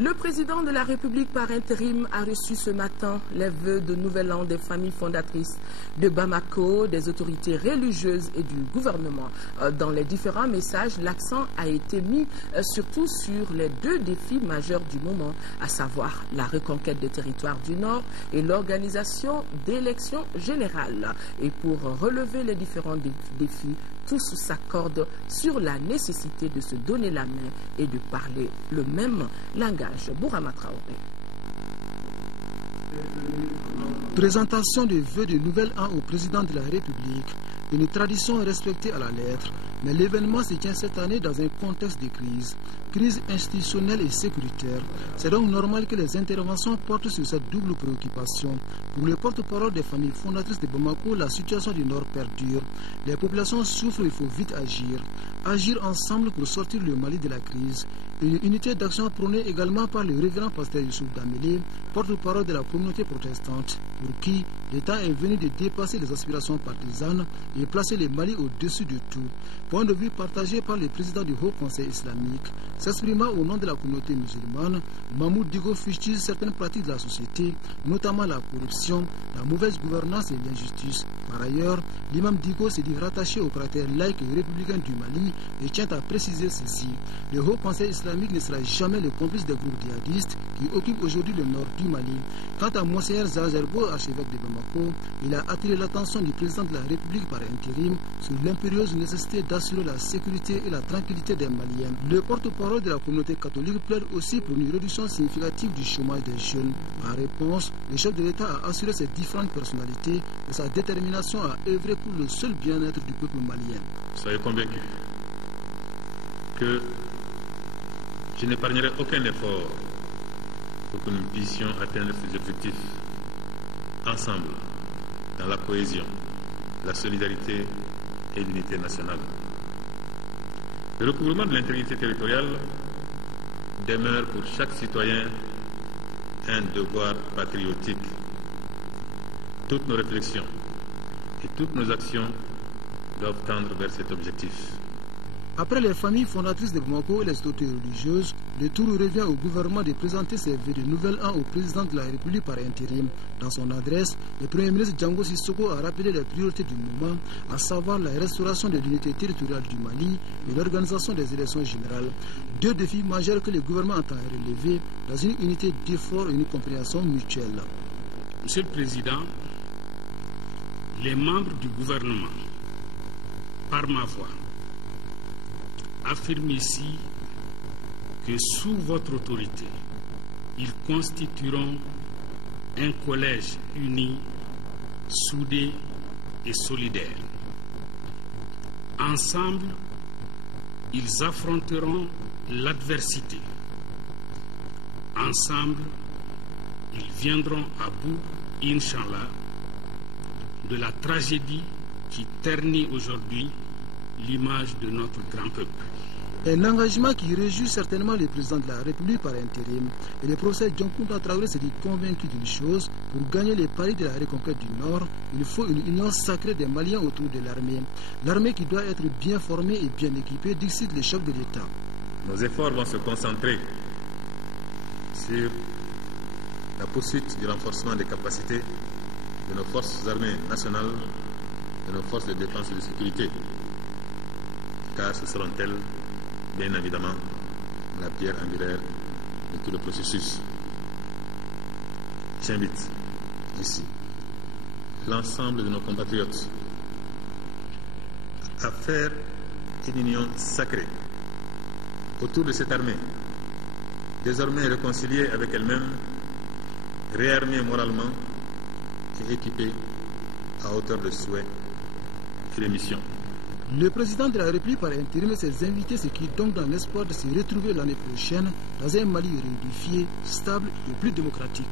Le président de la République par intérim a reçu ce matin les vœux de nouvel an des familles fondatrices de Bamako, des autorités religieuses et du gouvernement. Dans les différents messages, l'accent a été mis surtout sur les deux défis majeurs du moment, à savoir la reconquête des territoires du Nord et l'organisation d'élections générales. Et pour relever les différents défis, tous s'accordent sur la nécessité de se donner la main et de parler le même langage. Bourama Traoré. Présentation des vœux de nouvel an au président de la République, une tradition respectée à la lettre, mais l'événement se tient cette année dans un contexte de crise institutionnelle et sécuritaire. C'est donc normal que les interventions portent sur cette double préoccupation. Pour le porte-parole des familles fondatrices de Bamako, la situation du Nord perdure. Les populations souffrent, il faut vite agir. Agir ensemble pour sortir le Mali de la crise. Une unité d'action prônée également par le révérend pasteur Youssouf Damélé, porte-parole de la communauté protestante, pour qui le temps est venu de dépasser les aspirations partisanes et placer le Mali au-dessus de tout. Point de vue partagé par le président du Haut Conseil islamique. S'exprimant au nom de la communauté musulmane, Mahmoud Digo fustige certaines pratiques de la société, notamment la corruption, la mauvaise gouvernance et l'injustice. Par ailleurs, l'imam Digo s'est dit rattaché au caractère laïque et républicain du Mali et tient à préciser ceci. Le Haut Conseil islamique ne sera jamais le complice des groupes djihadistes qui occupent aujourd'hui le nord du Mali. Quant à Monseigneur Zazerbo, archevêque de Bamako, il a attiré l'attention du président de la République par intérim sur l'impérieuse nécessité d'assurer la sécurité et la tranquillité des Maliens. Le porte-parole de la communauté catholique plaide aussi pour une réduction significative du chômage des jeunes. En réponse, le chef de l'État a assuré ses différentes personnalités de sa détermination à œuvrer pour le seul bien-être du peuple malien. Soyez convaincus que je n'épargnerai aucun effort pour que nous puissions atteindre ces objectifs ensemble, dans la cohésion, la solidarité et l'unité nationale. Le recouvrement de l'intégrité territoriale demeure pour chaque citoyen un devoir patriotique. Toutes nos réflexions et toutes nos actions doivent tendre vers cet objectif. Après les familles fondatrices de Bamako et les autorités religieuses, le tour revient au gouvernement de présenter ses vœux de nouvel an au président de la République par intérim. Dans son adresse, le Premier ministre Django Sissoko a rappelé les priorités du moment, à savoir la restauration de l'unité territoriale du Mali et l'organisation des élections générales. Deux défis majeurs que le gouvernement entend relever dans une unité d'effort et une compréhension mutuelle. Monsieur le Président, les membres du gouvernement, par ma voix, affirme ici que sous votre autorité, ils constitueront un collège uni, soudé et solidaire. Ensemble, ils affronteront l'adversité. Ensemble, ils viendront à bout, Inch'Allah, de la tragédie qui ternit aujourd'hui l'image de notre grand peuple. Un engagement qui réjouit certainement le président de la République par intérim. Et le professeur Dioncounda Traoré s'est dit convaincu d'une chose: pour gagner les paris de la reconquête du Nord, il faut une union sacrée des Maliens autour de l'armée. L'armée qui doit être bien formée et bien équipée, dicte le chef de l'État. Nos efforts vont se concentrer sur la poursuite du renforcement des capacités de nos forces armées nationales et de nos forces de défense et de sécurité, car ce seront elles, bien évidemment, la pierre angulaire de tout le processus. J'invite ici l'ensemble de nos compatriotes à faire une union sacrée autour de cette armée, désormais réconciliée avec elle-même, réarmée moralement et équipée à hauteur de souhaits et de missions. Le président de la République par intérim et ses invités se quittent donc dans l'espoir de se retrouver l'année prochaine dans un Mali réunifié, stable et plus démocratique.